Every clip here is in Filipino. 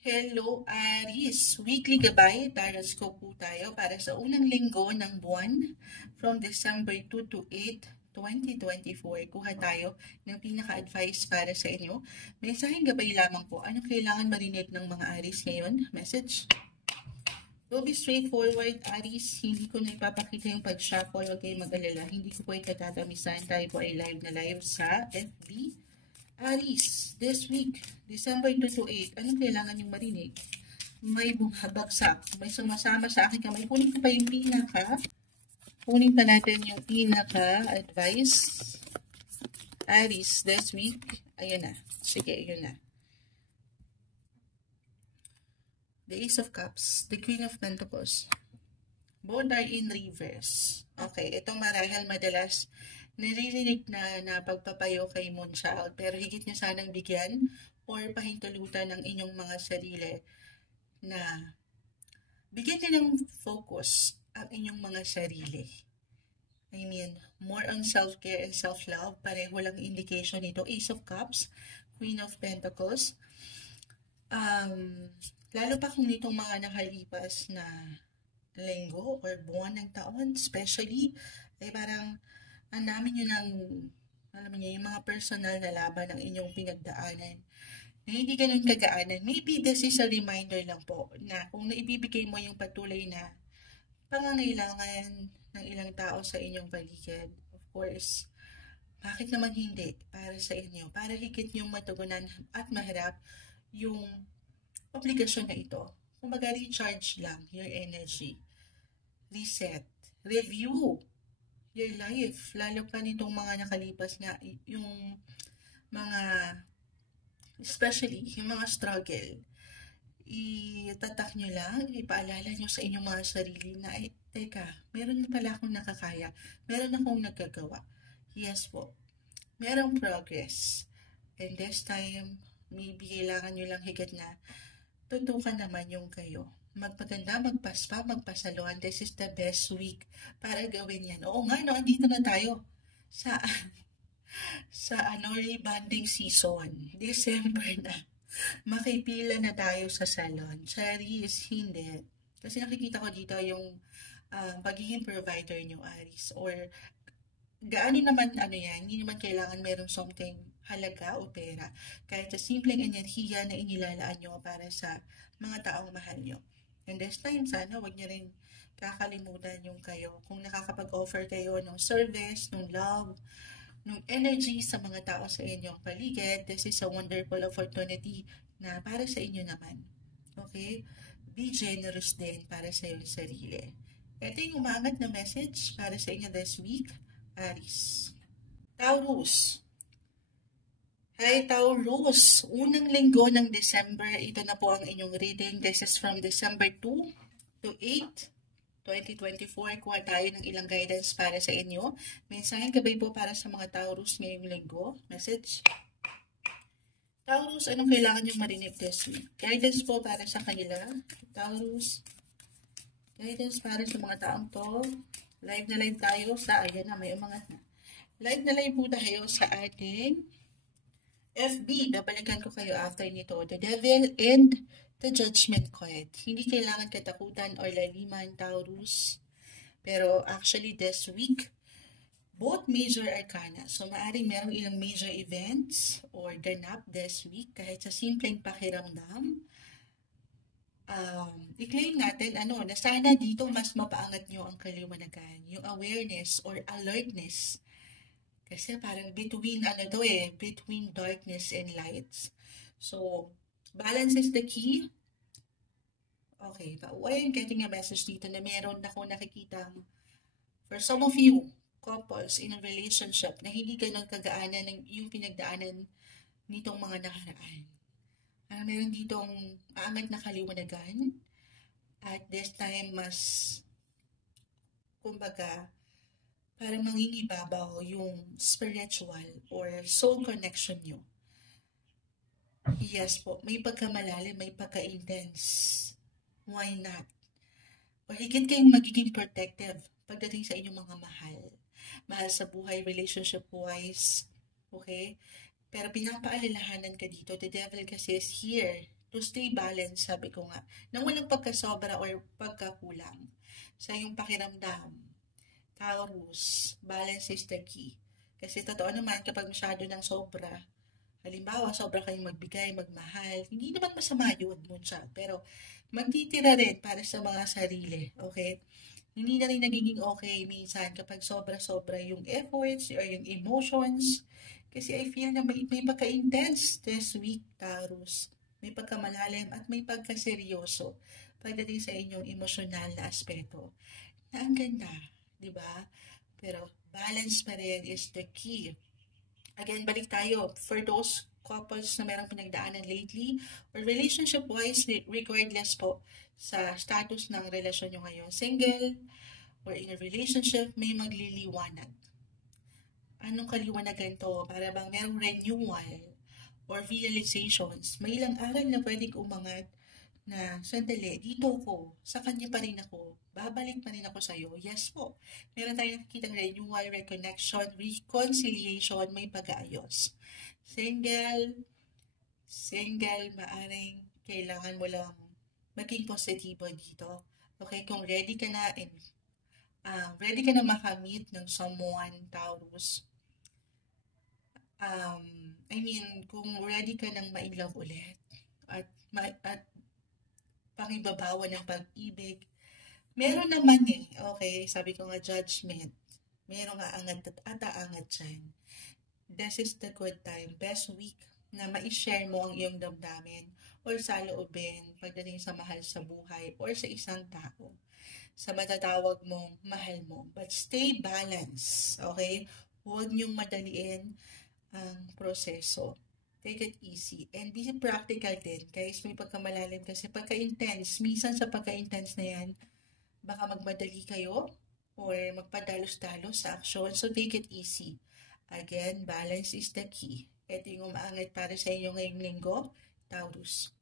Hello, Aries! Weekly gabay, horoscope po tayo para sa unang linggo ng buwan from December 2 to 8, 2024. Kuha tayo ng pinaka-advice para sa inyo. Mensaheng gabay lamang po. Anong kailangan marinig ng mga Aries ngayon? Message? Will be straightforward, Aries. Hindi ko na ipapakita yung pag-shuffle. Huwag kayong mag-alala. Hindi ko po itatamisan. Tayo po ay live na live sa FB. Aries, this week, December 2 to 8, anong kailangan yung marinig? May bumabagsak, may sumasama sa aking kamay. Kunin ko pa yung kunin pa natin yung pinaka-advice. Aries, this week, ayun na. Sige, ayun na. The Ace of Cups, the Queen of Pentacles. Both are in reverse. Okay, itong marahil madalas naririnig na pagpapayo kay Moonchild, pero higit niya sanang bigyan or pahintulutan ng inyong mga sarili na bigyan din ng focus ang inyong mga sarili. I mean, more on self-care and self-love. Pareho lang indication nito. Ace of Cups, Queen of Pentacles. Lalo pa kung nitong mga nakalipas na linggo or buwan ng taon, especially, ay parang ang dami nyo ng, alam niyo, yung mga personal na laban ng inyong pinagdaanan na hindi ganun kagaanan. Maybe this is a reminder lang po na kung naibibigay mo yung patuloy na pangangailangan ng ilang tao sa inyong paligid, of course, bakit naman hindi para sa inyo? Para higit yung matugunan at maharap yung obligasyon na ito. Kumbaga, recharge lang your energy. Reset. Review your life, lalo pa nitong mga nakalipas nga, yung mga, especially yung mga struggle, itatak nyo lang, ipaalala nyo sa inyong mga sarili na, teka, meron pala akong nakakaya, meron akong nagagawa. Yes po, merong progress. And this time, maybe kailangan nyo lang higit na tutukan naman yung kayo. Magpaganda, magpaspa, magpasaluhan. This is the best week para gawin yan. Oo nga, no, andito na tayo sa rebonding season. December na. Makipila na tayo sa salon. Charis, hindi. Kasi nakikita ko dito yung pagiging provider nyo, Aries. Or gaano naman, hindi naman kailangan meron something halaga o pera. Kahit sa simpleng enerhiya na inilalaan nyo para sa mga taong mahal nyo. And this time, sana wag niyo rin kakalimutan yung kayo. Kung nakakapag-offer kayo ng service, ng love, ng energy sa mga tao sa inyong paligid, this is a wonderful opportunity na para sa inyo naman. Okay? Be generous din para sa iyong sarili. Ito yung umangat na message para sa inyo this week, Aries. Taurus. Hi Taurus, unang linggo ng December, ito na po ang inyong reading. This is from December 2 to 8, 2024. Kuha tayo ng ilang guidance para sa inyo. Mensaheng gabay po para sa mga Taurus ngayong linggo. Message. Taurus, anong kailangan nyo marinig this week? Guidance po para sa kanila. Taurus, guidance para sa mga taong to. Live na live tayo sa, ayan na, may umangat na. Live na live po tayo sa ating FB, babalikan ko kayo after nito. The Devil and the Judgment Card. Hindi kailangan katakutan or laliman, Taurus. Pero actually this week, both major arcana. So maaaring merong ilang major events or ganap this week kahit sa simpleng pakiramdam. I-claim natin, na sana dito mas mapaangat nyo ang kaliwanagan, yung awareness or alertness. Kasi parang between between darkness and lights. So, balance is the key. Okay, but I'm getting a message dito na meron ako nakikita for some of you, couples in a relationship na hindi ganun kagaanan yung pinagdaanan nitong mga nakaraan. Meron ditong aangat na kaliwanagan at this time mas, kumbaga, para mangingibabaw yung spiritual or soul connection nyo. Yes po, may pagkamalalim, may pagka-intense. Why not? Or higit kayong magiging protective pagdating sa inyong mga mahal. Mahal sa buhay, relationship-wise. Okay? Pero pinapaalalahanan ka dito, the devil kasi is here to stay balanced, sabi ko nga, nang walang pagkasobra or pagkakulang sa iyong pakiramdam. Taurus, balance is the key. Kasi totoo naman, kapag masyado ng sobra, halimbawa, sobra kayong magbigay, magmahal, hindi naman masama yun, Moonshot. Pero magtitira rin para sa mga sarili, okay? Hindi na rin nagiging okay minsan kapag sobra-sobra yung efforts or yung emotions. Kasi I feel na may pagka-intense this week, Taurus. May pagkamalalim at may pagkaseryoso pagdating sa inyong emosyonal na aspeto. Na ang ganda, di ba? Pero balance pa rin is the key. Again, balik tayo. For those couples na merong pinagdaanan lately or relationship-wise, regardless po sa status ng relasyon nyo ngayon, single or in a relationship, may magliliwanag. Anong kaliwanagan to? Para bang merong renewal or realizations. May ilang aral na pwedeng umangat na sandali, dito ko, sa kanya pa rin ako, babalik pa rin ako sa'yo. Yes po. Meron tayong nakikitang renewal, reconnection, reconciliation, may pag-aayos. Single, maaring kailangan mo lang maging positibo dito. Okay, kung ready ka na and ready ka na makamit ng someone, Taurus. Kung ready ka nang ma-inlove ulit at pangibabawa ng pag-ibig, meron naman okay, sabi ko nga judgment, meron nga angat at aangat dyan. This is the good time, best week na ma-share mo ang iyong damdamin or saloobin pagdating sa mahal sa buhay or sa isang tao, sa matatawag mong mahal mo. But stay balanced, okay? Huwag niyong madaliin ang proseso. Take it easy. And be practical din, guys. May pagkamalalim kasi pagka-intense. Minsan sa pagka-intense na yan, baka magmadali kayo or magpadalos-dalos sa action. So, take it easy. Again, balance is the key. Ito yung umaangat para sa inyo ngayong linggo, Taurus.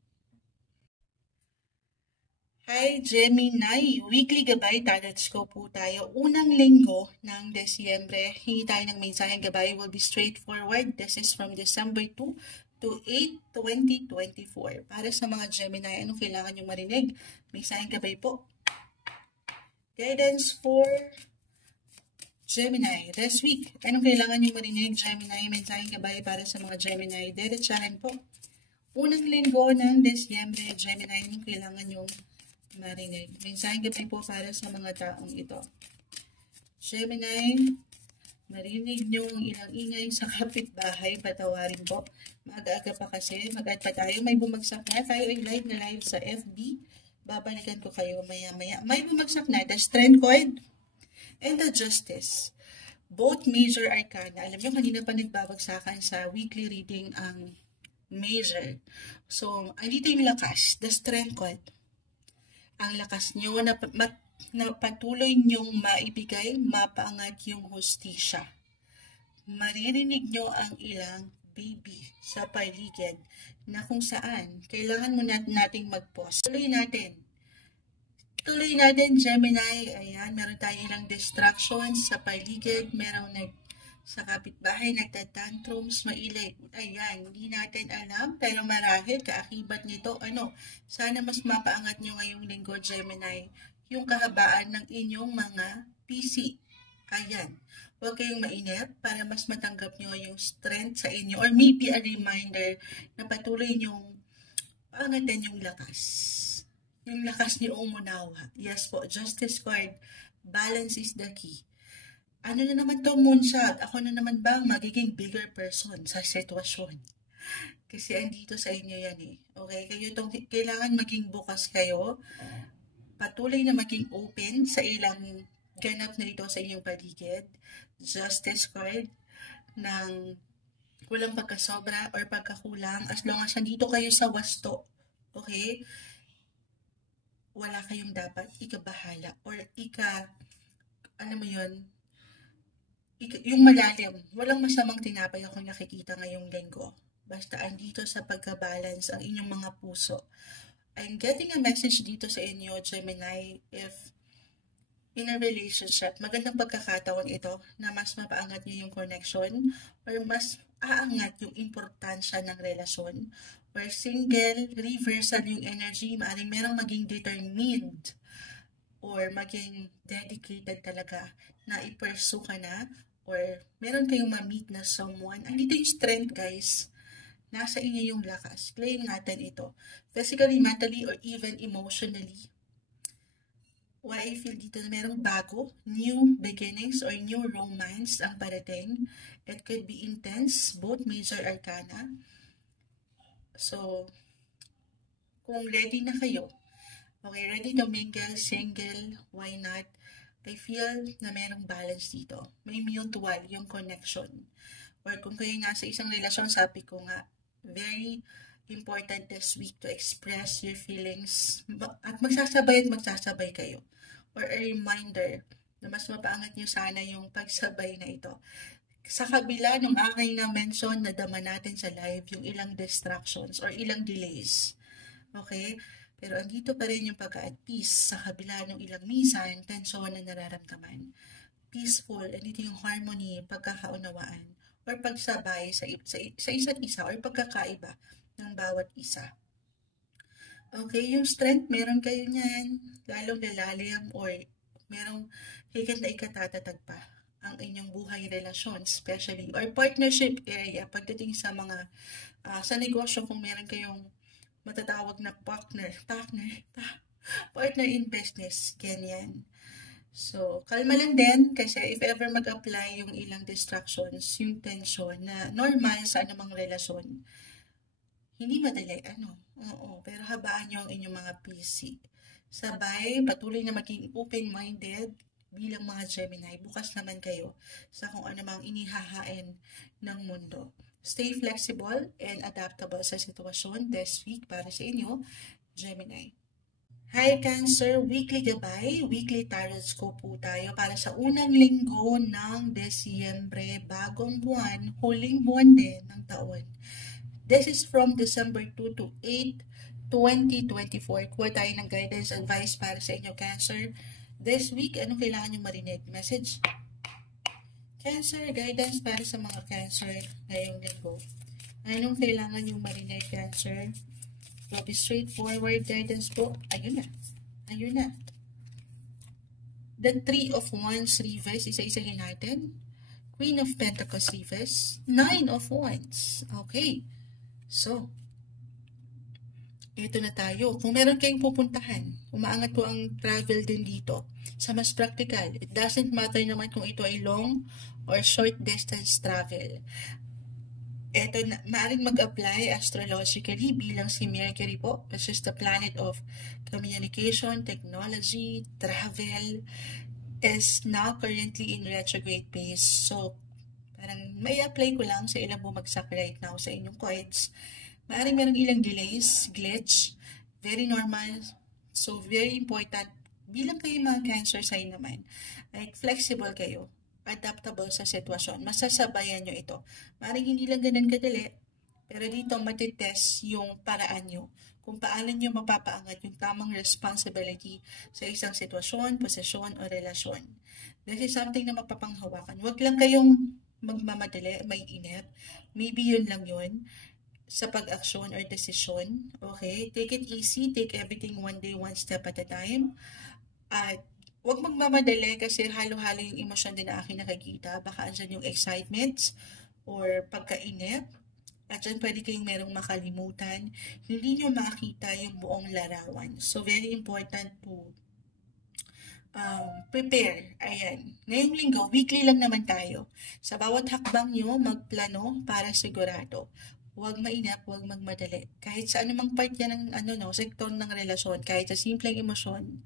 Hi, Gemini. Weekly gabay, tarot po tayo. Unang linggo ng Desyembre, hingi tayo ng mensaheng gabay will be straightforward. This is from December 2 to 8, 2024. Para sa mga Gemini, anong kailangan nyo marinig? Mensaheng gabay po. Guidance for Gemini this week. Anong kailangan nyo marinig, Gemini? Mensaheng gabay para sa mga Gemini. Diretsahin po. Unang linggo ng Desyembre, Gemini, anong kailangan nyo marinig? Mensaheng gabi po para sa mga taong ito. Gemini, marinig nyo ang ilang ingay sa kapitbahay, patawarin po. Mag-aga pa kasi, mag-add pa tayo. May bumagsak na. Tayo ay live na live sa FB. Babalikan ko kayo maya-maya. May bumagsak na. The Strength Card and the Justice. Both major arcana. Alam nyo, kanina pa nagbabagsakan sa weekly reading ang major. So, andito yung lakas. The Strength Card. Ang lakas nyo na patuloy nyong maibigay, mapaangat yung hustisya. Maririnig nyo ang ilang baby sa paligid na kung saan kailangan mo nating mag-pause. Tuloy natin, Gemini. Ayan, meron tayong ilang distractions sa paligid. Merong sa kapitbahay, nagtatantrums, mailay. Ayan, hindi natin alam, pero marahil, kaakibat nito, sana mas mapaangat nyo ngayong linggo, Gemini, yung kahabaan ng inyong mga PC. Ayan, huwag kayong mainip para mas matanggap nyo yung strength sa inyo, or maybe a reminder na patuloy nyong paangatan yung lakas. Yung lakas nyo umunawa. Yes po, Justice Card, balance is the key. Ano na naman to, Moonshot? Ako na naman ba magiging bigger person sa sitwasyon? Kasi andito sa inyo yan Okay? Kailangan maging bukas kayo. Patuloy na maging open sa ilang ganap na dito sa inyong paligid. Justice card ng walang pagkasobra or pagkakulang. As long as nandito kayo sa wasto. Okay? Wala kayong dapat ikabahala or yung malalim, walang masamang tinapay akong nakikita ngayong linggo. Basta andito sa pagka-balance ang inyong mga puso. I'm getting a message dito sa inyo, Gemini, if in a relationship, magandang pagkakataon ito na mas mapaangat niyo yung connection or mas aangat yung importansya ng relasyon. Or single, reversal yung energy, maaaring merong maging determined or maging dedicated talaga na i-pursue ka na or meron kayong ma-meet na someone. Andito yung strength, guys. Nasa inyo yung lakas. Claim natin ito. Physically, mentally, or even emotionally. Why I feel dito na merong bago, new beginnings, or new romance ang parating. It could be intense, both major arcana. So, kung ready na kayo, okay, ready to mingle, single, why not? I feel na merong balance dito. May mutual yung connection. Or kung kayo nasa isang relasyon, sabi ko nga, very important this week to express your feelings. At magsasabay kayo. Or a reminder na mas mapaangat nyo sana yung pagsabay na ito. Sa kabila ng aking na-mention na dama natin sa live, yung ilang distractions or ilang delays. Okay? Pero andito pa rin yung pagka-at peace sa kabila ng ilang minsan, tensyon na nararamdaman. Peaceful, andito yung harmony, pagkakaunawaan, or pagsabay sa isa't isa, or pagkakaiba ng bawat isa. Okay, yung strength, meron kayo niyan, lalong lalalim, or merong higit na ikatatatag pa ang inyong buhay relasyon, especially, or partnership area, pagdating sa mga, sa negosyo, kung meron kayong matatawag na partner in business, ganyan. So, kalma lang din kasi if ever mag-apply yung ilang distractions, yung tension na normal sa anumang relasyon, hindi madali, oo, pero habaan nyo ang inyong mga PC. Sabay, patuloy na maging open-minded bilang mga Gemini, bukas naman kayo sa kung ano mang inihahain ng mundo. Stay flexible and adaptable sa sitwasyon this week para sa inyo, Gemini. Hi Cancer, weekly gabay, weekly tarot scope po tayo para sa unang linggo ng Desyembre, bagong buwan, huling buwan din ng taon. This is from December 2 to 8, 2024. Kuha tayo ng guidance advice para sa inyo, Cancer. This week, anong kailangan nyo marinig? Message? Cancer, guidance para sa mga Cancer ngayong linggo. Anong kailangan nyo marinig, Cancer? Be straightforward guidance po. Ayun na. The Three of Wands reverse, isa-isahin natin. Queen of Pentacles reverse. Nine of Wands. Okay. So, ito na tayo. Kung meron kayong pupuntahan, umaangat po ang travel din dito. Sa mas practical, it doesn't matter naman kung ito ay long or short distance travel. Ito na, maaaring mag-apply astrologically bilang si Mercury po, which is the planet of communication, technology, travel, is now currently in retrograde phase. So, parang may apply ko lang sa ilang bumagsak right now sa inyong cards. Maaaring merong ilang delays, glitch, very normal. So, very important. Bilang kayo mga Cancer sign naman, like flexible kayo, adaptable sa sitwasyon. Masasabayan nyo ito. Maaaring hindi lang ganun kadali, pero dito matitest yung paraan nyo. Kung paano nyo mapapaangat yung tamang responsibility sa isang sitwasyon, posisyon, o relasyon. This is something na mapapanghawakan. Huwag lang kayong magmamadali, may inip. Maybe yun lang yun sa pag-aksyon or desisyon. Okay? Take it easy. Take everything one day, one step at a time. At huwag magmamadali kasi halo-halo yung emosyon din na aking nakikita. Baka andyan yung excitement or pagkainip. At dyan pwede kayong merong makalimutan. Hindi nyo makita yung buong larawan. So, very important to prepare. Ayan. Ngayong linggo, weekly lang naman tayo. Sa bawat hakbang nyo, magplano para sigurado. Huwag mainap, huwag magmadali. Kahit sa anumang part yan ng sektor ng relasyon, kahit sa simpleng emosyon,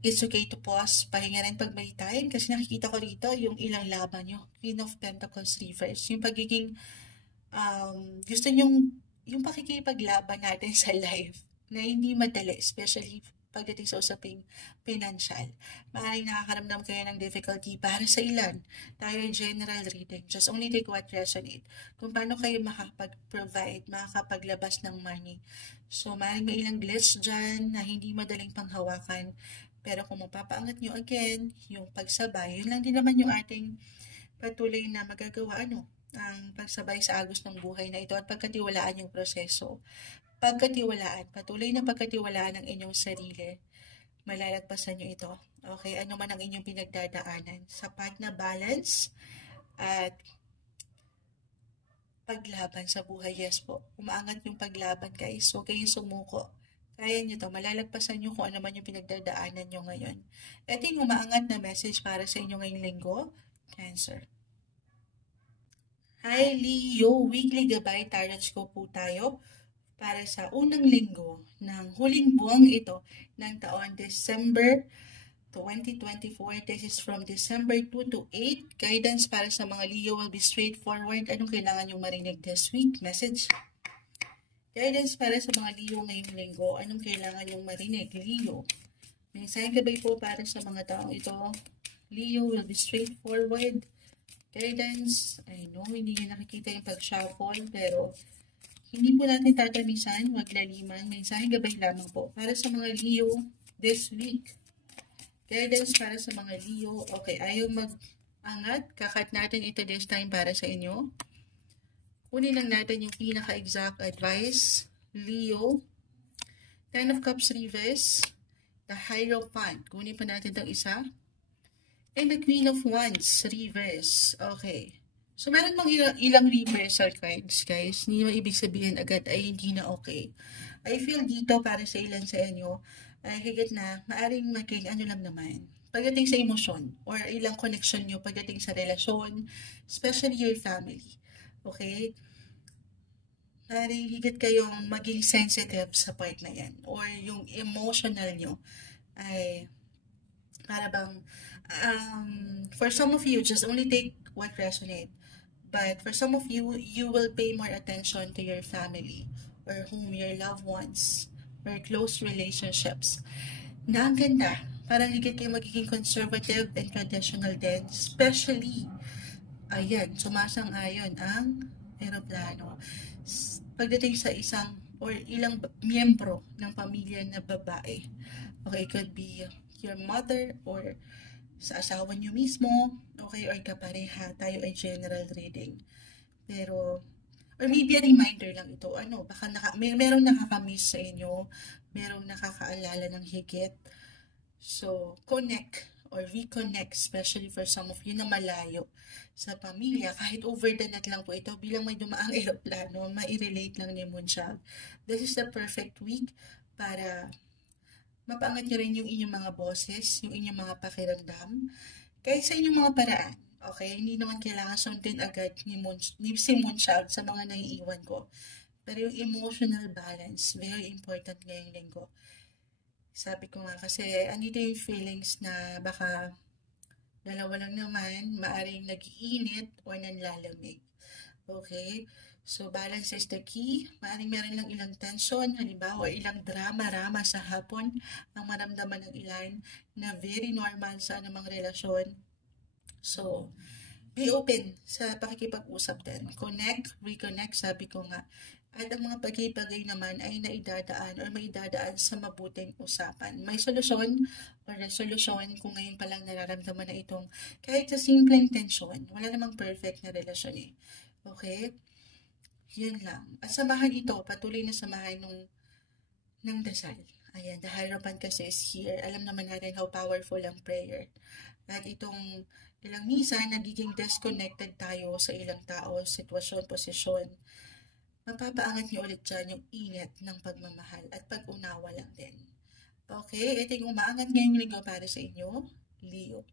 it's okay to pause, pahinga rin pag may time, kasi nakikita ko dito yung ilang laban nyo. Queen of Pentacles reverse. Yung pagiging, gusto nyong, yung pakikipaglaban natin sa life na hindi madali, especially pagdating sa usaping financial. Maaaring nakakaramdam kayo ng difficulty para sa ilan. Tayo general reading. Just only take what resonate. Kung paano kayo makakapag-provide, makakapaglabas ng money. So, maaaring may ilang glitch dyan na hindi madaling panghawakan. Pero kung mapapaangat nyo again, yung pagsabay, yun lang din naman yung ating patuloy na magagawa ang pagsabay sa agos ng buhay na ito at pagkatiwalaan yung proseso. Patuloy na pagkatiwalaan ang inyong sarili. Malalagpasan nyo ito. Okay, ano man ang inyong pinagdadaanan. Sapat na balance at paglaban sa buhay. Yes po, umaangat yung paglaban guys. Huwag kayong sumuko. Kaya nyo to, malalagpasan nyo kung ano man yung pinagdadaanan nyo ngayon. Ito yung umaangat na message para sa inyo ngayong linggo, Cancer. Hi Leo, weekly gabay tarot ko po tayo para sa unang linggo ng huling buwang ito ng taon December 2024. This is from December 2 to 8. Guidance para sa mga Leo will be straightforward. Anong kailangan yung marinig this week? Message. Guidance para sa mga Leo ngayong linggo. Anong kailangan yung marinig? Leo. Mensahe gabay po para sa mga taong ito. Leo will be straightforward. Guidance. I know, hindi nyo nakikita yung pag-shuffle, pero hindi po natin tatamisan, wag laliman. Mensahe gabay lamang po para sa mga Leo this week. Guidance para sa mga Leo. Okay, ayaw mag-angat. Kakat natin ito this time para sa inyo. Kunin lang natin yung pinaka-exact advice. Leo. Ten of Cups reverse. The Hierophant. Kunin pa natin itong isa. And the Queen of Wands reverse. Okay. So, meron mga ilang reversal cards, guys. Hindi naman ibig sabihin agad ay hindi na okay. I feel dito para sa ilan sa inyo, ay higit na, maaring maging ano lang naman, pagdating sa emosyon, or ilang connection nyo pagdating sa relasyon, especially your family. Okay? Maaring higit kayong maging sensitive sa part na yan, or yung emotional nyo ay para bang, for some of you, just only take what resonates. But for some of you, you will pay more attention to your family or whom your loved ones or close relationships. Na ang ganda, parang higit kayo magiging conservative and traditional din. Especially, ayan, sumasang-ayon ang eroplano. Pagdating sa isang or ilang miyembro ng pamilya na babae. Okay, it could be your mother or sa asawa nyo mismo, okay, or kapareha, tayo ay general reading. Pero, or maybe a reminder lang ito, baka merong nakakamiss sa inyo, merong nakakaalala ng higit. So, connect or reconnect, especially for some of you na malayo sa pamilya, kahit over the net lang po ito, bilang may dumaang aeroplano, ma-relate lang ni Moonchild. This is the perfect week para mapaangat nyo rin yung inyong mga boses, yung inyong mga pakiramdam, kahit sa inyong mga paraan. Okay? Hindi naman kailangan sundin agad si Moonchild sa mga naiiwan ko. Pero yung emotional balance, very important ngayong linggo. Sabi ko nga kasi, andito yung feelings na baka dalawa lang naman, maaring nag-iinit o nanlalamig. Okay? So, balance is the key. Maaring meron lang ilang tension, halimbawa, ilang drama-rama sa hapon ang maramdaman ng ilan na very normal sa anumang relasyon. So, be open sa pakikipag-usap din. Connect, reconnect, sabi ko nga. At ang mga bagay-bagay naman ay naidadaan or maidadaan sa mabuting usapan. May solusyon or resolution kung ngayon palang nararamdaman na itong kahit sa simpleng tension. Wala namang perfect na relasyon eh. Okay? Yun lang. At samahan ito, patuloy na samahan ng dasal. Ayan, the Hierophant kasi is here. Alam naman natin how powerful ang prayer. At itong ilang misa, nagiging disconnected tayo sa ilang tao, sitwasyon, posisyon. Mapapaangat niyo ulit dyan yung init ng pagmamahal at pag-unawa lang din. Okay, ito yung umaangat ngayong linggo para sa inyo, Leo.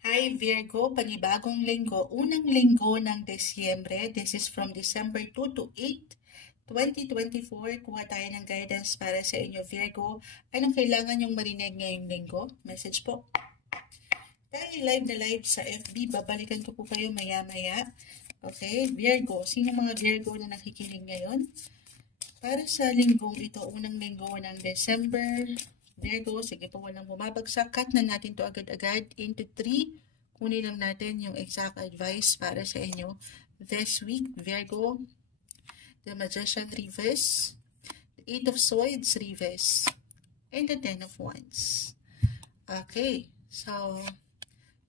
Hi Virgo, panibagong linggo, unang linggo ng Desyembre. This is from December 2 to 8, 2024. Kuha tayo ng guidance para sa inyo Virgo. Anong kailangan yung marinig ngayong linggo? Message po. Tayo live na live sa FB. Babalikan ko po kayo maya-maya. Okay, Virgo. Sino mga Virgo na nakikinig ngayon? Para sa linggong ito, unang linggo ng December, Virgo, sige po, walang bumabagsak. Cut na natin to agad-agad into 3. Kunin lang natin yung exact advice para sa inyo. This week, Virgo, the Magician reverse, the 8 of Swords reverse, and the 10 of Wands. Okay, so,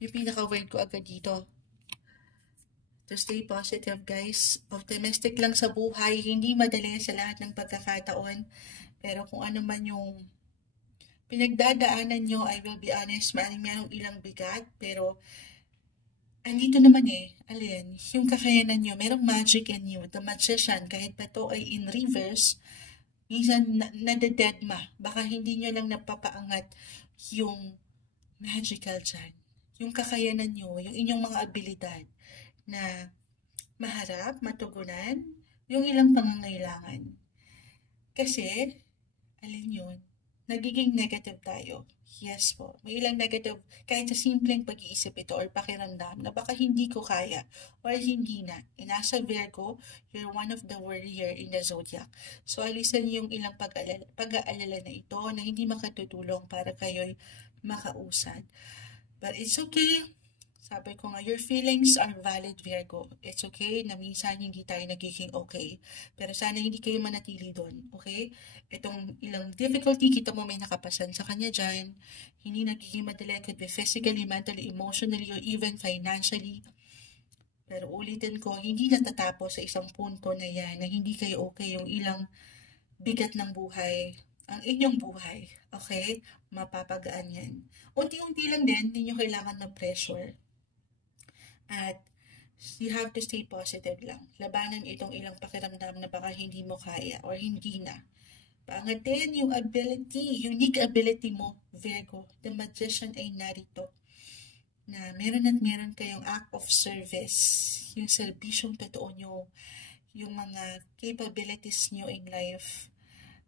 Yung pinaka-word ko agad dito. To stay positive, guys. Optimistic lang sa buhay. Hindi madali sa lahat ng pagkakataon. Pero kung ano man yung pinagdadaanan nyo, I will be honest, merong ilang bigat. Pero andito naman alin, yung kakayanan nyo, merong magic in you. The magician, kahit pa to ay in reverse, minsan nadededma. Baka hindi nyo lang napapaangat yung magical dyan. Yung kakayanan nyo, yung inyong mga abilidad na maharap, matugunan, yung ilang pangangailangan. Kasi, alin yun, nagiging negative tayo. Yes po, may ilang negative, kahit sa simpleng pag-iisip ito or pakiramdam na baka hindi ko kaya or hindi na. Nasa Virgo, you're one of the warrior in the zodiac. So, alisan yung ilang pag-aalala na ito na hindi makatutulong para kayo'y makausad. But it's okay. Sabi ko nga, your feelings are valid, Virgo. It's okay na minsan hindi tayo nagiging okay. Pero sana hindi kayo manatili doon, okay? Itong ilang difficulty, kita mo may nakapasan sa kanya dyan. Hindi nagiging madali, could be physically, mentally, emotionally, or even financially. Pero ulitin ko, hindi natatapos sa isang punto na yan, na hindi kayo okay yung ilang bigat ng buhay. Ang inyong buhay, okay? Mapapagaan yan. Unti-unti lang din, hindi nyo kailangan ng pressure. At you have to stay positive lang. Labanan itong ilang pakiramdam na baka hindi mo kaya or hindi na. Paangatin yung ability, unique ability mo, Virgo. The magician ay narito. Na meron at meron kayong act of service. Yung serbisyong totoo nyo. Yung mga capabilities nyo in life.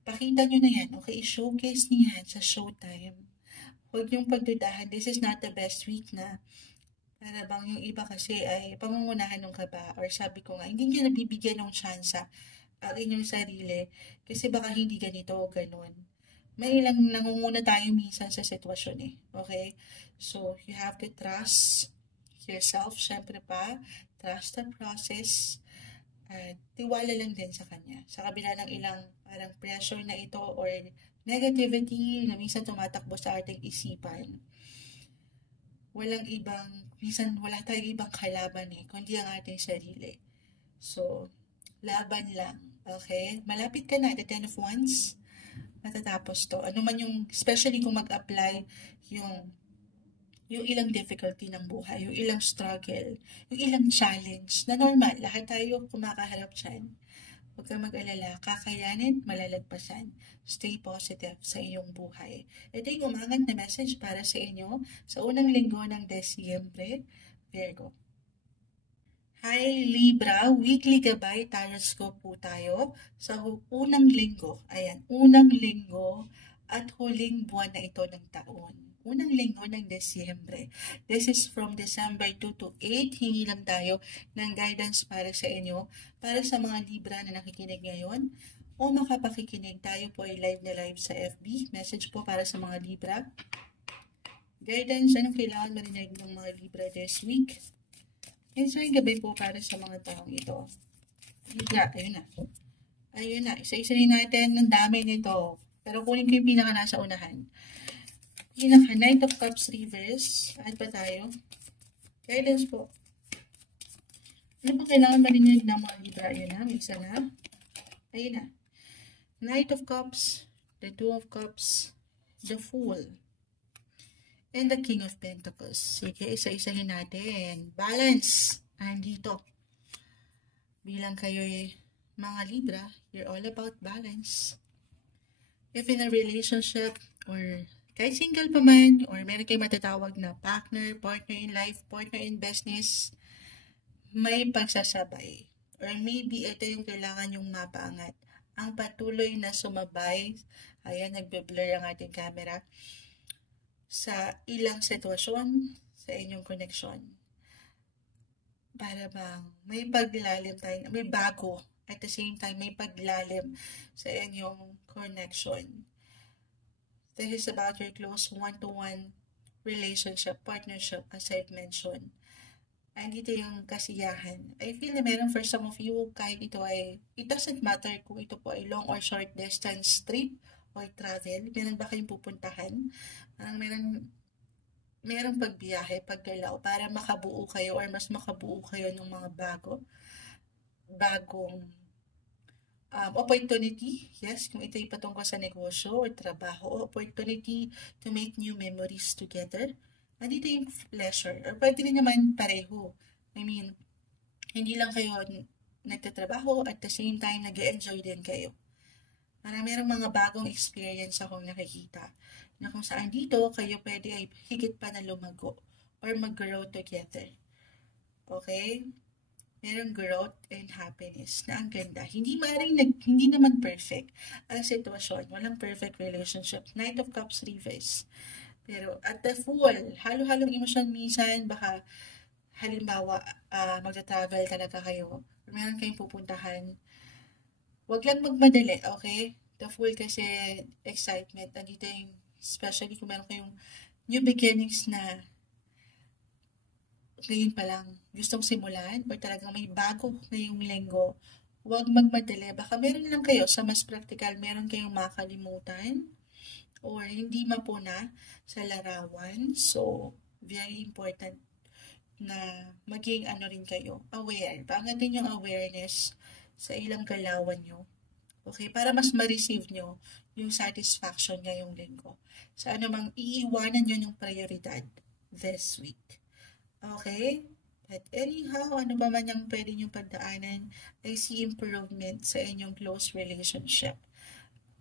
Pakita nyo na yan, okay? Showcase niyan sa showtime. Huwag yung pagdudahan, this is not the best week na. Para bang yung iba kasi ay pangungunahan ng kaba or sabi ko nga, hindi nyo nabibigyan ng tsansa ang inyong sarili kasi baka hindi ganito o ganun. May ilang nangunguna tayo minsan sa sitwasyon okay? So, you have to trust yourself, syempre pa, trust the process, at tiwala lang din sa kanya. Sa kabila ng ilang parang pressure na ito or negativity na minsan tumatakbo sa ating isipan, minsan wala tayong ibang kalaban kundi ang ating sarili. So, laban lang. Okay? Malapit ka na, the 10 of Wands, matatapos to. Ano man yung, especially kung mag-apply yung ilang difficulty ng buhay, yung ilang struggle, yung ilang challenge, na normal, lahat tayo kumakaharap dyan. Huwag kang mag-alala, kakayanin, malalagpasan. Stay positive sa iyong buhay. Ito yung umangat na message para sa inyo sa unang linggo ng Desyembre, Virgo. Hi Libra, weekly gabay horoscope po tayo sa unang linggo. Ayan, unang linggo at huling buwan na ito ng taon. Unang linggo ng Desyembre. This is from December 2 to 8. Hingi lang tayo ng guidance para sa inyo. Para sa mga Libra na nakikinig ngayon o makapakikinig, tayo po ay live na live sa FB. Message po para sa mga Libra. Guidance, anong kailangan marinig ng mga Libra this week? And so yung gabi po para sa mga taong ito. Libra, ayun na. Ayun na, isa-isahin natin. Ang dami nito. Pero kunin ko yung pinaka nasa unahan. Pinaka Knight of Cups reverse. Add pa tayo. Guidance po. Ano pa kailangan marinig ng mga Libra? Ayun na, isa na. Ayun na. Knight of Cups, the Two of Cups, the Fool, and the King of Pentacles. Sige, isa-isahin natin. Balance. Andito. Bilang kayo'y mga Libra, you're all about balance. If in a relationship or kahit single pa man, or meron kayo matatawag na partner, partner in life, partner in business, may pagsasabay. Or maybe ito yung kailangan yung mapaangat. Ang patuloy na sumabay, ayan, nagbe-blur ang ating camera, sa ilang sitwasyon, sa inyong koneksyon. Para bang may paglalim tayo, may bago, at the same time, may paglalim sa inyong connection. This is about your close one-to-one relationship, partnership, as I've mentioned. And dito yung kasiyahan. I feel na meron for some of you, kahit ito ay, it doesn't matter kung ito po ay long or short distance trip or travel. Meron ba kayong pupuntahan? Meron merong pagbiyahe, paggalaw para makabuo kayo or mas makabuo kayo ng mga bagong opportunity. Yes, kung ito'y patungkol sa negosyo o trabaho, opportunity to make new memories together. Andito yung pleasure. Or pwede rin naman pareho. I mean, hindi lang kayo nagtatrabaho at the same time nag-enjoy din kayo. Merong mga bagong experience akong nakikita na kung saan dito kayo pwede ay higit pa na lumago or mag-grow together. Okay? Merong growth and happiness na ang ganda. Hindi naman perfect ang sitwasyon. Walang perfect relationship. Knight of Cups reverse. Pero at the full, halo-halong emosyon minsan, baka halimbawa, magta-travel talaga kayo, or meron kayong pupuntahan, wag lang magmadali, okay? The full kasi excitement, nandito yung, especially kung meron kayong new beginnings na ngayon pa lang gustong simulan, or talagang may bago ngayong linggo, wag magmadali. Baka meron lang kayo sa mas practical, meron kayong makalimutan, or hindi mapuna sa larawan. So, very important na maging rin kayo, aware. Pangatin yung awareness sa ilang galawan nyo. Okay? Para mas ma-receive nyo yung satisfaction ngayong linggo. Sa anumang iiwanan nyo ng prioridad this week. Okay? But anyhow, ano ba man yung pwede nyo pagdaanan, I see improvement sa inyong close relationship.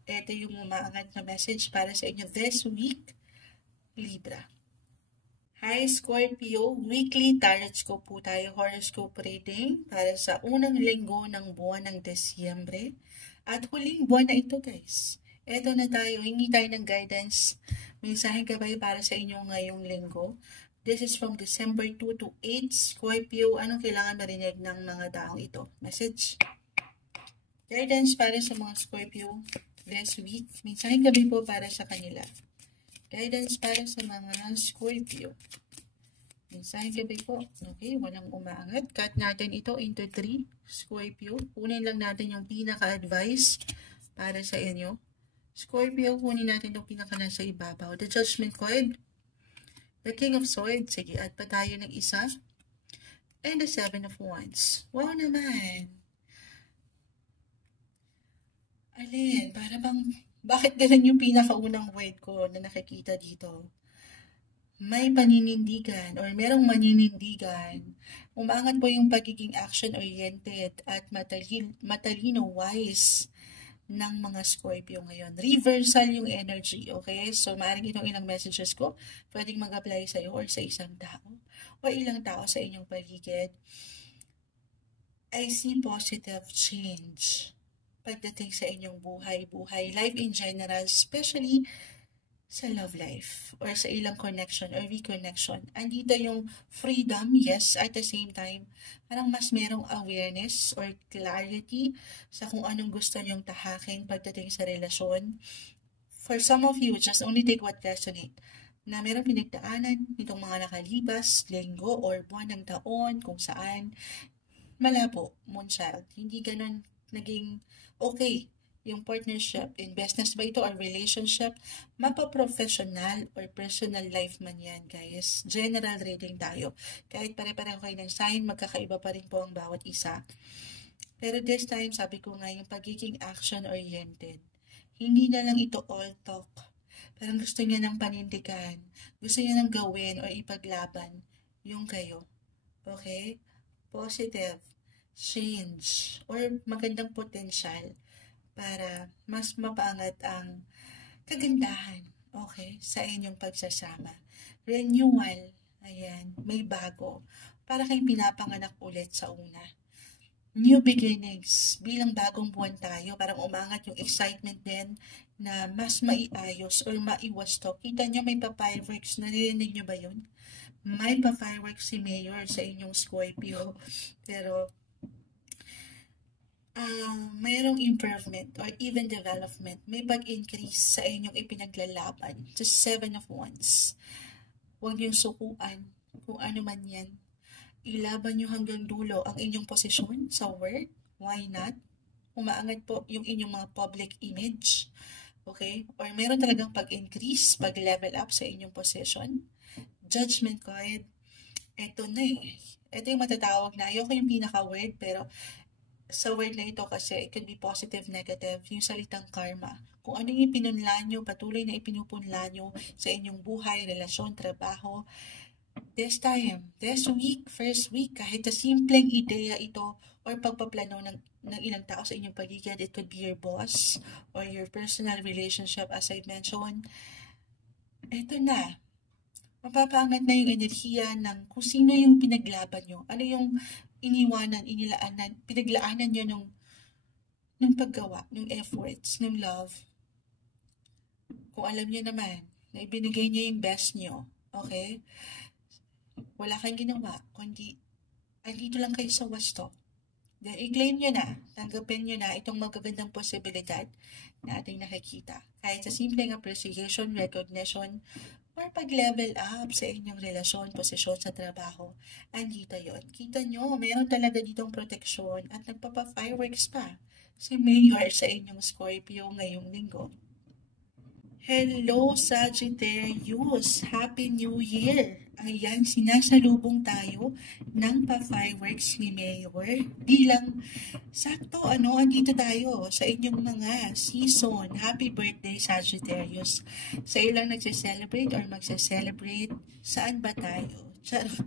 Ito yung umaangat na message para sa inyo this week, Libra. Hi Scorpio, weekly tarot po tayo, horoscope reading para sa unang linggo ng buwan ng Desyembre. At huling buwan na ito guys. Ito na tayo, hingi tayo ng guidance, mensaheng gabay para sa inyo ngayong linggo. This is from December 2 to 8, Scorpio. Anong kailangan marinig ng mga taong ito? Message. Guidance para sa mga Scorpio this week. Mensaheng gabi po para sa kanila. Guidance para sa mga Scorpio. Mensaheng gabi po. Okay, walang umaangat. Cut natin ito into 3. Scorpio. Kunin lang natin yung pinaka-advice para sa inyo. Scorpio, kunin natin yung pinaka nasa ibabaw. The Judgment card. The King of Swords. Sige, add pa tayo ng isa. And the Seven of Wands. Wow naman. Alin, para bang, bakit ganun yung pinakaunang word ko na nakikita dito? May paninindigan or merong maninindigan. Umangat po yung pagiging action-oriented at matalino-wise ng mga Scorpio ngayon. Reversal yung energy, okay? So, maaaring itong ilang messages ko, pwedeng mag-apply sa'yo or sa isang tao o ilang tao sa inyong paligid. I see positive change pagdating sa inyong buhay, life in general, especially sa love life or sa ilang connection or reconnection. Andito yung freedom, yes, at the same time, parang mas merong awareness or clarity sa kung anong gusto nyong tahakin pagdating sa relasyon. For some of you, just only take what resonate. Na merong pinagdaanan nitong mga nakalibas, linggo or buwan ng taon, kung saan malabo, moonchild. Hindi ganun naging okay yung partnership, in business ba ito or relationship, mapa-professional or personal life man yan guys. General reading tayo. Kahit pare-pareho kayo ng sign, magkakaiba pa rin po ang bawat isa. Pero this time, sabi ko nga, yung pagiging action-oriented. Hindi na lang ito all talk. Parang gusto niya ng panindigan. Gusto niya ng gawin or ipaglaban yung kayo. Okay? Positive change or magandang potential para mas mapaangat ang kagandahan, okay, sa inyong pagsasama. Renewal, ayan, may bago. Para kayong pinapanganak ulit sa una. New beginnings, bilang bagong buwan tayo, parang umangat yung excitement din na mas maiayos or maiwasto. Kita nyo may pa-fireworks, narinig nyo ba yun? May pa-fireworks si Mayor sa inyong Scorpio. Pero, mayroong improvement or even development. May pag-increase sa inyong ipinaglalaban. Just 7 of Wands. Huwag yung sukuan kung ano man yan. Ilaban nyo hanggang dulo ang inyong posisyon sa work. Why not? Umaangat po yung inyong mga public image. Okay? Or meron talagang pag-increase, pag-level up sa inyong position. Judgment card. Ito na eh. Ito yung matatawag na, ayoko yung pinaka-word, pero sa word na ito kasi it could be positive, negative, yung salitang karma. Kung ano yung pinunla nyo, patuloy na ipinupunla nyo sa inyong buhay, relasyon, trabaho, this time, this week, first week, kahit sa simpleng ideya ito or pagpaplano ng ilang tao sa inyong paligid, it could be your boss or your personal relationship as I mentioned, ito na, mapapaangat na yung enerhiya ng kung sino yung pinaglaban nyo, ano yung iniwanan, inilaanan, pinaglaanan nyo nung paggawa, nung efforts, nung love. Kung alam nyo naman, na ibinigay nyo yung best nyo, okay? Wala kang ginawa, kundi andito lang kayo sa wasto. Then, i-claim nyo na, tanggapin nyo na itong magagandang posibilidad na ating nakikita. Kahit sa simpleng appreciation, recognition, or pag-level up sa inyong relasyon, posisyon sa trabaho, andito yon. Kita nyo, meron talaga ditong proteksyon at nagpapa-fireworks pa si Mayor sa inyong Scorpio ngayong linggo. Hello Sagittarius! Happy New Year! Ayan, sinasalubong tayo ng pa-fireworks ni Mayor. Bilang sakto, andito tayo sa inyong mga season. Happy birthday Sagittarius! Sa ilang nagse-celebrate or magse-celebrate, saan ba tayo? Charot!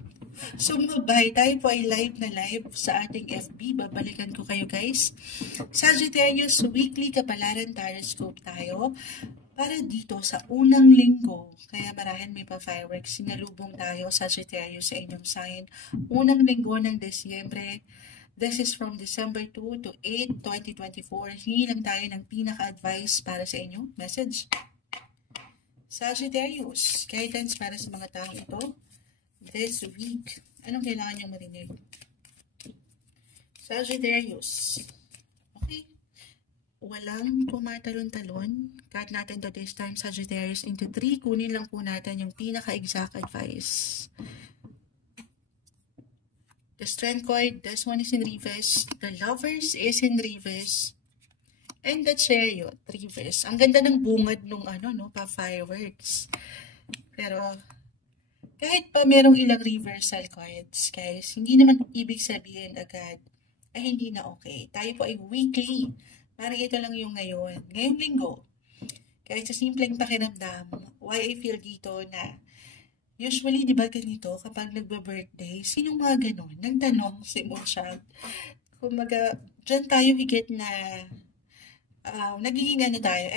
Sumabay, tayo po ay live na live sa ating FB. Babalikan ko kayo guys. Sagittarius, weekly kapalaran horoscope tayo para dito sa unang linggo. Kaya marahin may pa-fireworks. Sinalubong tayo, Sagittarius, sa inyong sign. Unang linggo ng Desyembre. This is from December 2 to 8, 2024. Hingi lang tayo ng pinaka-advice para sa inyo. Message. Sagittarius, guidance para sa mga taong ito. This week, anong kailangan niyong marinig? Sagittarius. Okay. Walang tumatalon-talon. Card natin to this time, Sagittarius, into 3. Kunin lang po natin yung pinaka-exact advice. The Strength card, this one is in reverse. The Lovers is in reverse. And the Chariot, reverse. Ang ganda ng bungad nung pa-fireworks. Pero, kahit pa merong ilang reversal cards, guys, hindi naman ibig sabihin agad ay hindi na okay. Tayo po ay weekly. Parang ito lang yung ngayon. Ngayong linggo. Kahit sa simpleng pakiramdam, why I feel dito na usually, di ba ganito, kapag nagbe-birthday, sinong mga ganun? Nagtanong si Moonshot. Kumaga, dyan tayo higit na nagiging tayo,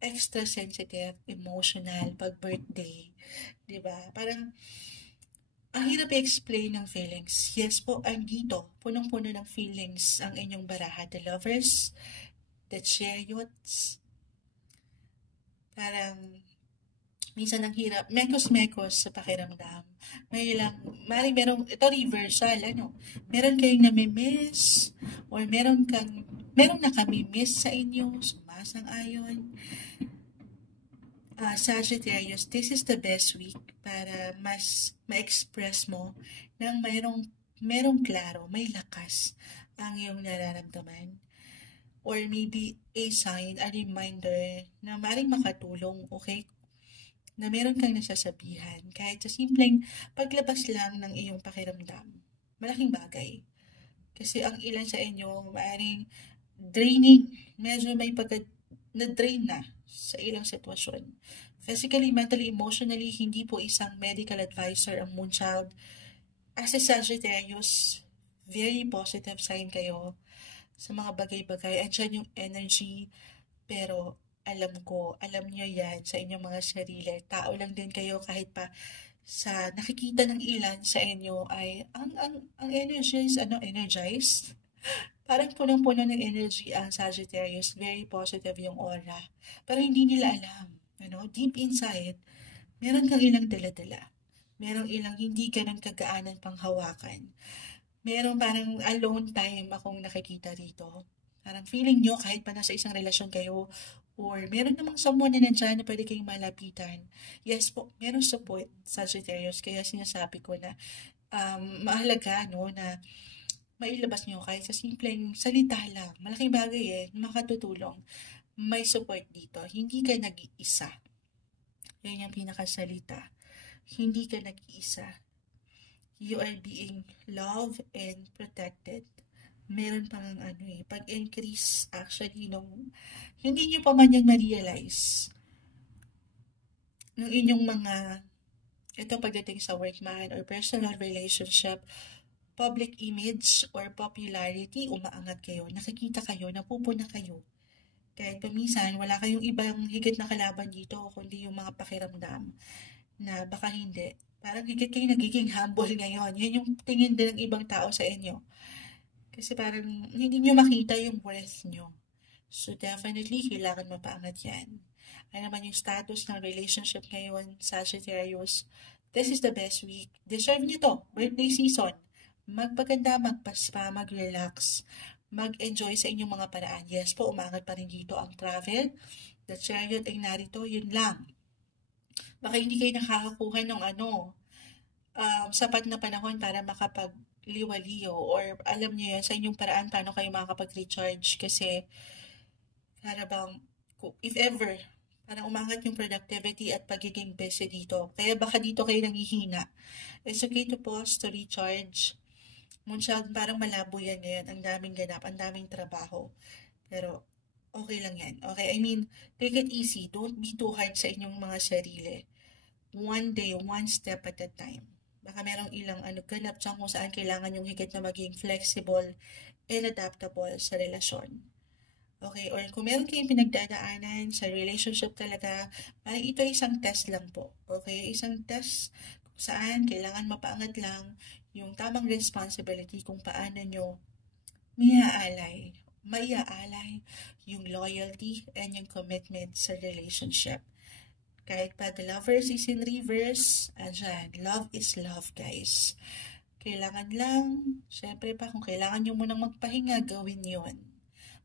extra sensitive, emotional, pag birthday. Diba? Parang, ang hirap i-explain ng feelings. Yes po, andito, punong-puno ng feelings ang inyong baraha. The Lovers, the Chariots, parang, minsan ang hirap, mekos-mekos sa pakiramdam. Maring merong, ito reversal, meron kayong nami-miss, or meron na kami-miss sa inyo, sumasang-ayon. Sagittarius, this is the best week para mas ma-express mo nang merong klaro, may lakas ang iyong nararamdaman. Or maybe a sign, a reminder na maring makatulong, okay? Na meron kang nasasabihan kahit sa simpleng paglabas lang ng iyong pakiramdam. Malaking bagay. Kasi ang ilan sa inyo maaaring draining, medyo may na-drain na sa ilang sitwasyon. Physically, mentally, emotionally, hindi po isang medical advisor ang Moonchild. As a Sagittarius, very positive sign kayo sa mga bagay-bagay. Andiyan yung energy, pero alam nyo yan sa inyong mga sarili. Tao lang din kayo kahit pa sa nakikita ng ilan sa inyo ay ang energy is energized. Parang punong-puno ng energy ang Sagittarius. Very positive yung aura. Pero hindi nila alam. Deep inside, meron kang ilang dala-dala. Meron ilang hindi ganun kagaanan pang hawakan. Meron parang alone time akong nakikita rito. Parang feeling nyo kahit pa nasa isang relasyon kayo or meron namang someone na nandyan na pwede kayong malapitan. Yes po, meron support Sagittarius. Kaya sinasabi ko na mahalaga na mailabas nyo kahit sa simpleng salita lang. Malaking bagay makatutulong. May support dito. Hindi ka nag-iisa. Yan yung pinakasalita. hindi ka nag-iisa. You are being loved and protected. Meron pang pag-increase actually nung hindi nyo pa man yan ma-realize ng inyong mga, ito pagdating sa work man or personal relationship, public image or popularity, umaangat kayo, nakikita kayo, napupuna kayo. Kahit paminsan, wala kayong ibang higit na kalaban dito, kundi yung mga pakiramdam na baka hindi. Parang higit kayo nagiging humble ngayon. Yan yung tingin din ng ibang tao sa inyo. Kasi parang hindi nyo makita yung worth nyo. So definitely, kailangan mapaangat yan. Ano naman yung status ng relationship ngayon, Sagittarius? This is the best week. Deserve nyo to. Birthday season. Magpaganda, magpaspa, mag-relax, mag-enjoy sa inyong mga paraan. Yes po, umangat pa rin dito ang travel. The Chariot ay narito, yun lang. Baka hindi kayo nakakakuha ng sapat na panahon para makapagliwaliyo or alam niyo yan sa inyong paraan paano kayo makakapag-recharge kasi para bang, if ever, parang umangat yung productivity at pagiging busy dito. Kaya baka dito kayo nanghihina. It's okay to pause, to recharge. Moonchild, parang malabo yan ngayon. Ang daming ganap, ang daming trabaho. Pero, okay lang yan. Okay, I mean, take it easy. Don't be too hard sa inyong mga sarili. One day, one step at a time. Baka merong ilang ganap dyan kung saan kailangan yung higit na maging flexible and adaptable sa relasyon. Okay, or kung meron kayong pinagdadaanan sa relationship talaga, parang ito ay isang test lang po. Okay, isang test kung saan kailangan mapaangat lang yung tamang responsibility kung paano nyo maiaalay yung loyalty and yung commitment sa relationship. Kahit pag lovers is in reverse, andyan, love is love, guys. Kailangan lang, syempre pa, kung kailangan nyo munang magpahinga, gawin yon.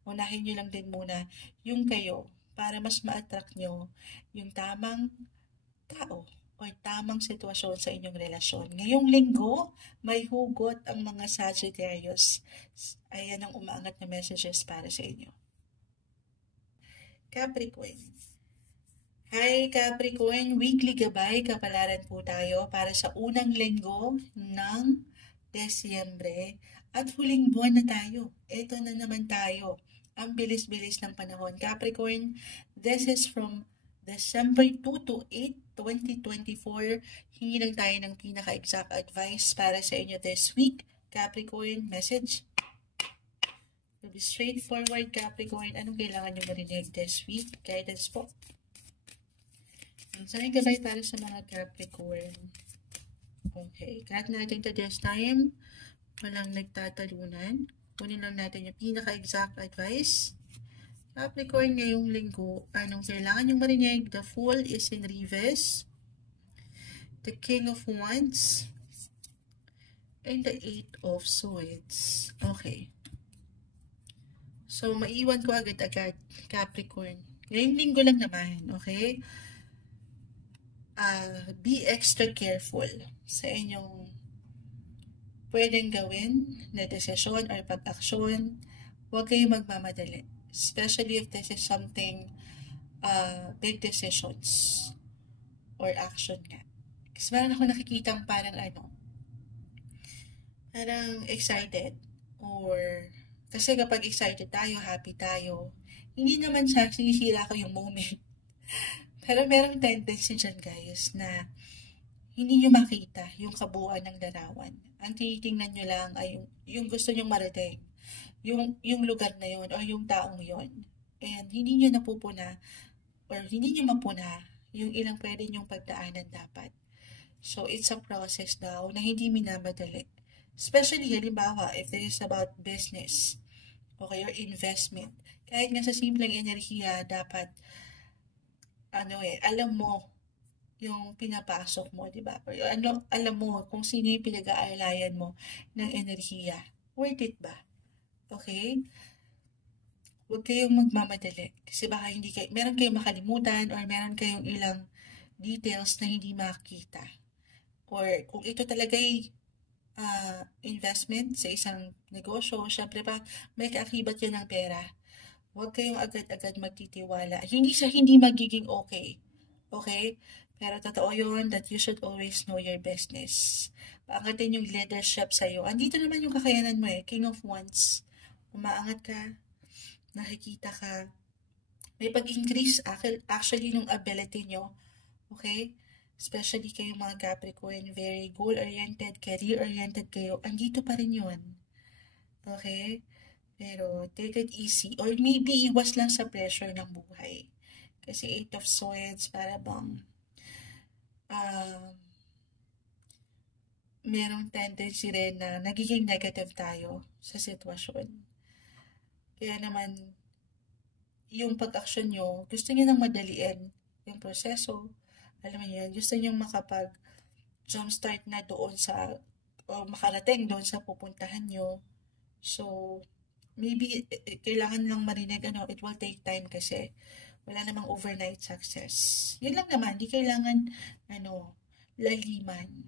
Unahin nyo lang din muna yung kayo para mas ma-attract nyo yung tamang tao o tamang sitwasyon sa inyong relasyon. Ngayong linggo, may hugot ang mga Sagittarius. Ayan ang umaangat na messages para sa inyo. Capricorn. Hi Capricorn, weekly gabay, kapalaran po tayo para sa unang linggo ng Desyembre at huling buwan na tayo. Ito na naman tayo. Ang bilis-bilis ng panahon. Capricorn, this is from December 2 to 8, 2024. Hingi lang tayo ng pinaka-exact advice para sa inyo this week. Capricorn, message. To be straightforward, Capricorn, anong kailangan nyo marinig this week? Guidance po. Saan gabay para sa mga Capricorn? Okay, cut natin to this time. Walang nagtatalunan. Kunin lang natin yung pinaka-exact advice. Capricorn, ngayong linggo, anong kailangan yung marinig? The Fool is in reverse. The King of Wands. And the Eight of Swords. Okay. So, maiwan ko agad-agad, Capricorn. Ngayong linggo lang naman, okay? Be extra careful sa inyong pwedeng gawin na desisyon or pag-aksyon. Huwag kayong magmamadali. Especially if this is something big decisions or action nga. Kasi meron ako nakikitang parang parang excited or kasi kapag excited tayo, happy tayo, hindi naman sinisira ko yung moment. Pero merong tendency dyan guys na hindi nyo makita yung kabuuan ng larawan. Ang tinitingnan nyo lang ay yung gusto nyong marating. Yung lugar na yon o yung taong yon. And hindi nyo napupuna or hindi nyo mapuna yung ilang pwede nyong pagdaanan dapat. So, it's a process daw na hindi minamadali. Especially, halimbawa, if this is about business, okay, or investment. Kahit nga sa simpleng enerhiya, dapat, alam mo yung pinapasok mo, di ba? Or alam mo kung sino yung pinag-aalayan mo ng enerhiya. Worth it ba? Okay? Huwag kayong magmamadali. Kasi baka meron kayong makalimutan or meron kayong ilang details na hindi makita. Or kung ito talaga ay investment sa isang negosyo, syempre pa may kaakibat yan ng pera. Huwag kayong agad-agad magtitiwala. Hindi siya hindi magiging okay. Okay? Pero totoo yun that you should always know your business. Paangatin yung leadership sa'yo. Andito naman yung kakayanan mo eh. King of Wands. Umaangat ka, nakikita ka, may pag-increase actually ng ability nyo. Okay? Especially kayo mga Capricorn, very goal-oriented, career-oriented kayo. Andito pa rin yun. Okay? Pero take it easy. Or maybe iwas lang sa pressure ng buhay. Kasi 8 of Swords, para bang merong tendency rin na nagiging negative tayo sa sitwasyon. Kaya naman, yung pag-action nyo, gusto nyo nang madaliin yung proseso. Alam mo yun, gusto nyo jumpstart na doon sa, o makarating doon sa pupuntahan nyo. So, maybe, kailangan lang marinig, it will take time kasi wala namang overnight success. Yun lang naman, di kailangan, laliman.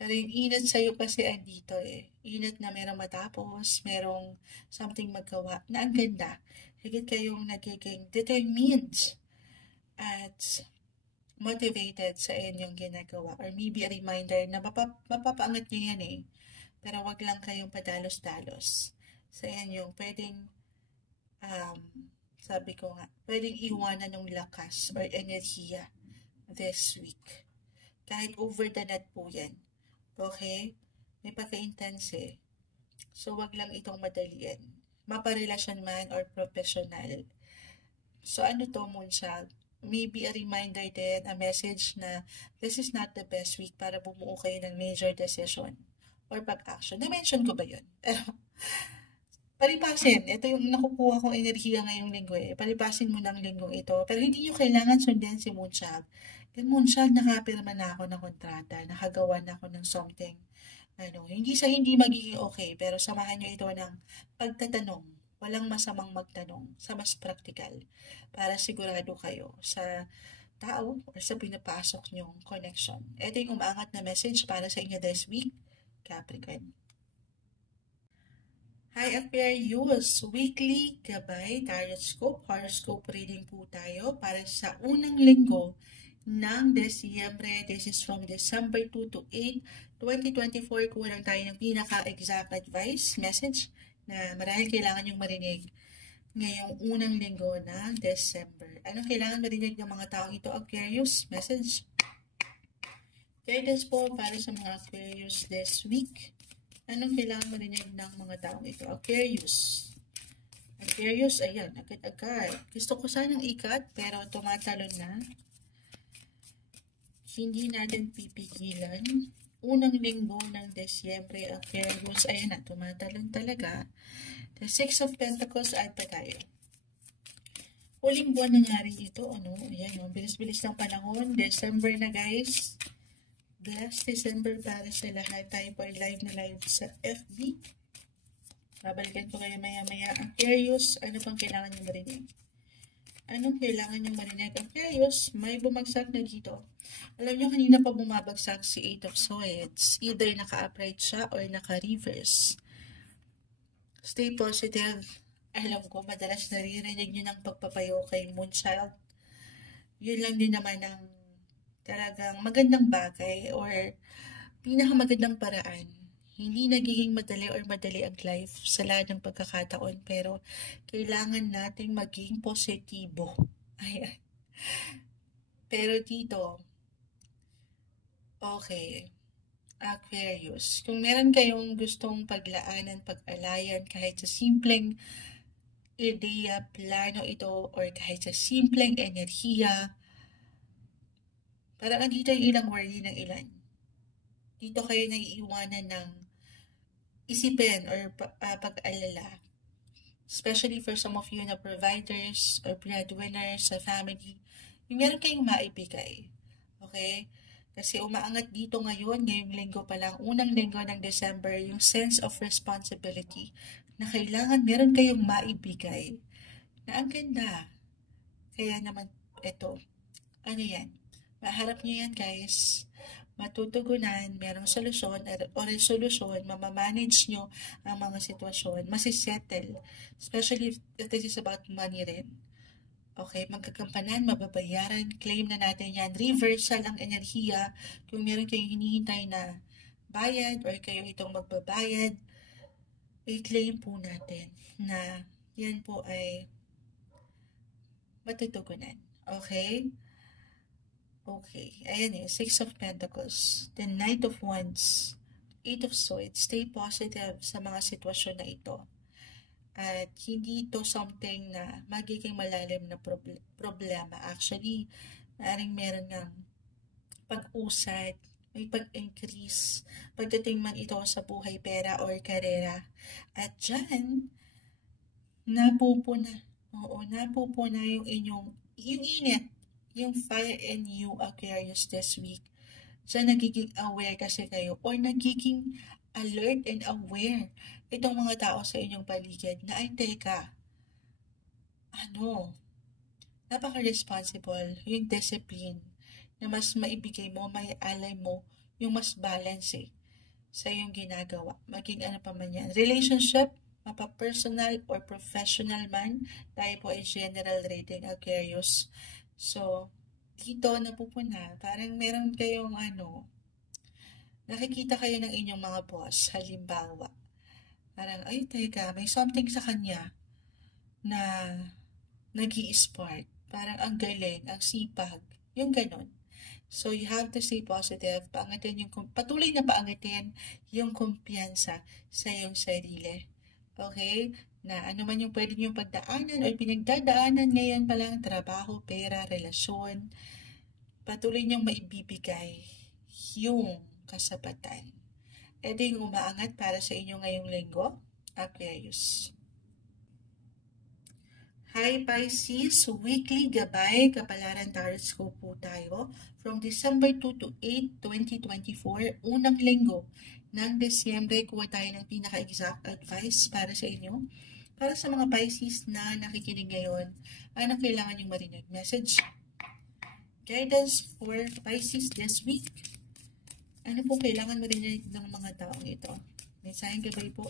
Pero yung inat sa'yo kasi andito eh. Inat na merong matapos, merong something magawa na ang ganda. Higit kayong nagiging determined at motivated sa inyong ginagawa. Or maybe a reminder na mapapaangat nyo yan eh. Pero wag lang kayong padalos-dalos. Sa inyong pwedeng, sabi ko nga, pwedeng iwanan ng lakas or enerhiya this week. Kahit over the net po yan. Okay? May pagka-intense eh. So, wag lang itong madaliin. Maparelasyon man or professional. So, ano to, Moonshag? Maybe a reminder din, a message na this is not the best week para bumuo kayo ng major decision or pag-action. Na-mention ko ba yun? Palipasin. Ito yung nakukuha kong enerhiya ngayong linggo eh. Palipasin mo ng linggong ito. Pero hindi nyo kailangan sundin si Moonshag. And Moonshag, nakapirma na ako ng kontrata. Nakagawa na ako ng something. Hindi sa hindi magiging okay. Pero samahan nyo ito ng pagtatanong. Walang masamang magtanong sa mas practical. Para sigurado kayo sa tao o sa pinapasok nyong connection. Ito yung umaangat na message para sa inyo this week, Capricorn. Hi Aquarius! Weekly Gabay Tarot Scope, Horoscope reading po tayo para sa unang linggo ng Desyembre. This is from December 2 to 8, 2024. Kuha lang tayo ng pinaka-exact advice message na marahil kailangan yung marinig ngayong unang linggo ng December. Anong kailangan marinig ng mga taong ito, Aquarius? Message. Guidance po para sa mga Aquarius this week. Anong kailangan marinig ng mga taong ito? Aquarius. Aquarius, ayan, agad-agad. Gusto ko sanang ikat, pero tumatalon na. Hindi natin pipigilan. Unang linggo ng Desyembre, Aquarius, ayan na, tumatalon talaga. The Six of Pentacles, add pa tayo. Huling buwan nangyari ito, ayan, bilis-bilis ng panahon. December na, guys. Last December para sa lahat. Tayo po ay live na live sa FB. Babalikan ko kayo maya-maya. Aquarius, ano pang kailangan nyo marinig? Anong kailangan nyo marinig? Aquarius, may bumagsak na dito. Alam nyo, kanina pa bumabagsak si 8 of Swords. Either naka-upright siya or naka-reverse. Stay positive. Alam ko, madalas naririnig nyo ng pagpapayo kay Moonchild. Yun lang din naman ang talagang magandang bagay or pinakamagandang paraan. Hindi nagiging madali or madali ang life sa lahat ng pagkakataon, pero kailangan nating maging positibo. Ayan. Pero dito, okay, Aquarius, kung meron kayong gustong paglaanan, pag-alayan, kahit sa simpleng ideya, plano ito, or kahit sa simpleng enerhiya, parang andito yung ilang worry ng ilan. Dito kayo naiiwanan ng isipin or pag-alala. Especially for some of you na providers or breadwinners sa family. Yung meron kayong maibigay. Okay? Kasi umaangat dito ngayong linggo pa lang, unang linggo ng December, yung sense of responsibility na kailangan meron kayong maibigay. Na ang ganda. Kaya naman, ito. Ano yan? Maharap nyo yan, guys. Matutugunan, merong solusyon o resolusyon, mamamanage nyo ang mga sitwasyon, masisettle. Especially if this is about money rin. Okay, magkagampanan, mababayaran, claim na natin yan. Reversal ang enerhiya. Kung meron kayong hinihintay na bayad or kayo itong magbabayad, i-claim po natin na yan po ay matutugunan. Okay? Okay. Ayan Six of Pentacles. The Knight of Wands. Eight of Swords. Stay positive sa mga sitwasyon na ito. At hindi ito something na magiging malalim na problema. Actually, maaaring meron ng pag-usad, may pag-increase pagdating man ito sa buhay, pera, or karera. At dyan, napupuna yung yung init, yung fire in you, Aquarius, this week. Dyan nagiging aware kasi kayo or nagiging alert and aware itong mga tao sa inyong paligid na ay teka, napaka-responsible, yung discipline na mas maibigay mo, may alay mo, yung mas balance sa iyong ginagawa. Maging ano pa man yan. Relationship, mapa-personal or professional man, tayo po ay general reading, Aquarius. So, dito napupuna, parang meron kayong nakikita kayo ng inyong mga boss, halimbawa. Parang, ay, teka, may something sa kanya na nag-i-spark. Parang ang galing, ang sipag, yung ganun. So, you have to stay positive, patuloy na paangatin yung kumpiyansa sa iyong sarili. Okay? Na ano man yung pwede niyong pagdaanan o pinagdadaanan ngayon pa lang, trabaho, pera, relasyon, patuloy niyong maibibigay yung kasapatan. Ito yung umaangat para sa inyo ngayong linggo, Aquarius. Hi Pisces, weekly gabay, kapalaran tarot scope po tayo from December 2 to 8, 2024, unang linggo ng Desyembre. Kuha tayo ng pinaka-exact advice para sa inyo. Para sa mga Pisces na nakikinig ngayon, anong kailangan yung marinig? Message, guidance for Pisces this week. Ano po kailangan marinig ng mga taong ito? Mensaheng gabay po.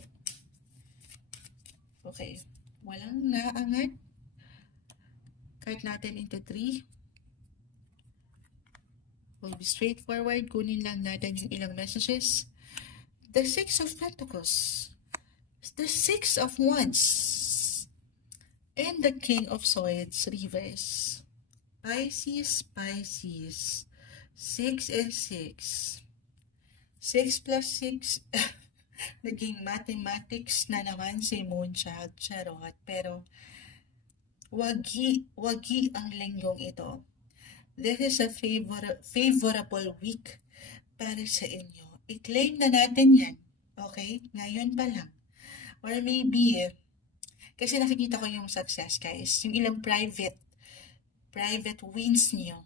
Okay. Walang naangat. Card natin into 3. We'll be straightforward. Kunin lang natin yung ilang messages. The Six of Pentacles. The Six of Wands. And the King of Swords reverse. Pisces. 6 and 6. 6 plus 6, naging mathematics na naman si Moonchild, charot. Pero, wagi ang linggong ito. This is a favorable week para sa inyo. I-claim na natin yan. Okay? Ngayon pa lang. Or maybe, kasi nakikita ko yung success, guys. Yung ilang private wins niyo.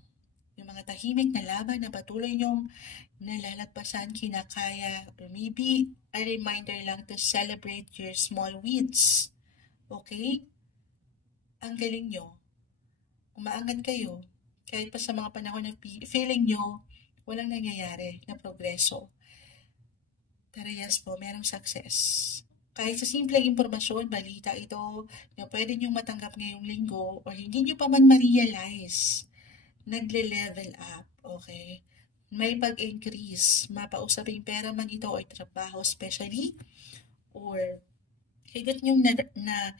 Yung mga tahimik na laban na patuloy nyong nalalagpasan, kinakaya, or maybe a reminder lang to celebrate your small wins. Okay? Ang galing nyo. Umaangat kayo. Kahit pa sa mga panahon na feeling nyo, walang nangyayari na progreso. Pero yes po, merong success. Kahit sa simpleng impormasyon, balita ito, na pwede nyo matanggap ngayong linggo, or hindi nyo pa man ma-realize, nagle-level up. Okay? May pag-increase, mapausaping pera man ito o trabaho especially, or higit nyo na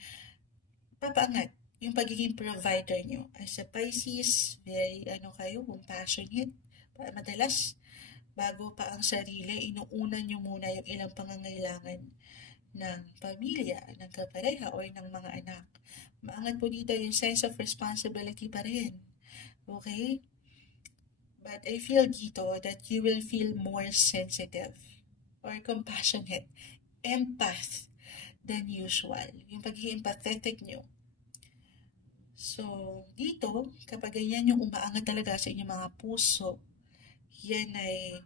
papaangat yung pagiging provider nyo. As a Pisces, very compassionate. Madalas, bago pa ang sarili, inuuna nyo muna yung ilang pangangailangan ng pamilya, ng kapareha, o ng mga anak. Maangat po dito yung sense of responsibility pa rin. Okay? But I feel dito that you will feel more sensitive or compassionate, empath than usual. Yung pagiging empathetic nyo. So, dito, kapag ganyan yung umaangat talaga sa inyong mga puso, yan ay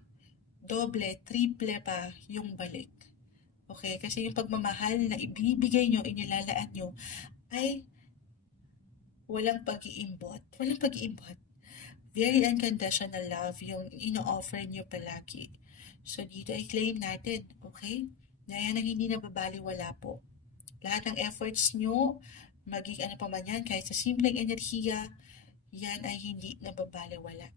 doble, triple pa yung balik. Okay? Kasi yung pagmamahal na ibibigay nyo, inilalaan nyo, ay walang pag-iimbot. Very unconditional love yung ino-offer nyo palagi. So, dito ay claim natin, okay? Na yan ang hindi nababaliwala po. Lahat ng efforts nyo, maging ano pa man yan, kahit sa simpleng enerhiya, yan ay hindi nababalewala.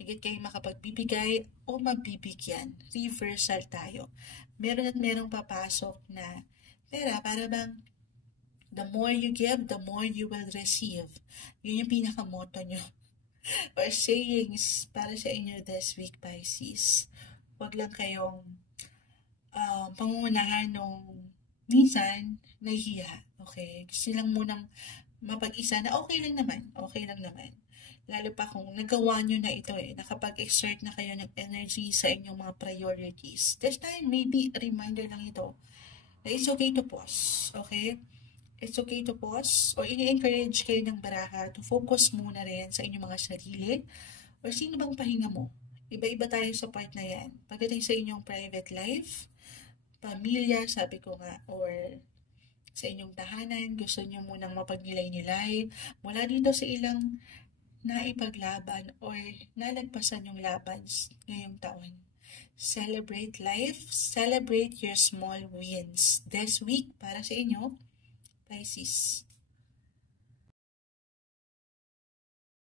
Higit kayo makapagbibigay o magbibigyan. Reversal tayo. Meron at merong papasok na pera para bang the more you give, the more you will receive. Yun yung pinakamoto nyo. Or sayings para sa inyo this week, Pisces. Huwag lang kayong pangungunahan nung minsan nahihiya. Okay? Gusto lang munang mapag-isa na okay lang naman. Okay lang naman. Lalo pa kung nagawa nyo na ito nakapag-exert na kayo ng energy sa inyong mga priorities. This time, maybe a reminder lang ito na it's okay to pause. Okay? It's okay to pause or ini-encourage kayo ng baraha to focus muna rin sa inyong mga sarili or sino bang pahinga mo. Iba-iba tayo sa part na yan. Pagdating sa inyong private life, pamilya, sabi ko nga, or sa inyong tahanan, gusto nyo munang mapagnilay-nilay mula dito sa ilang naipaglaban or nalagpasan yung laban ngayong taon. Celebrate life, celebrate your small wins this week para sa inyo, Pisces.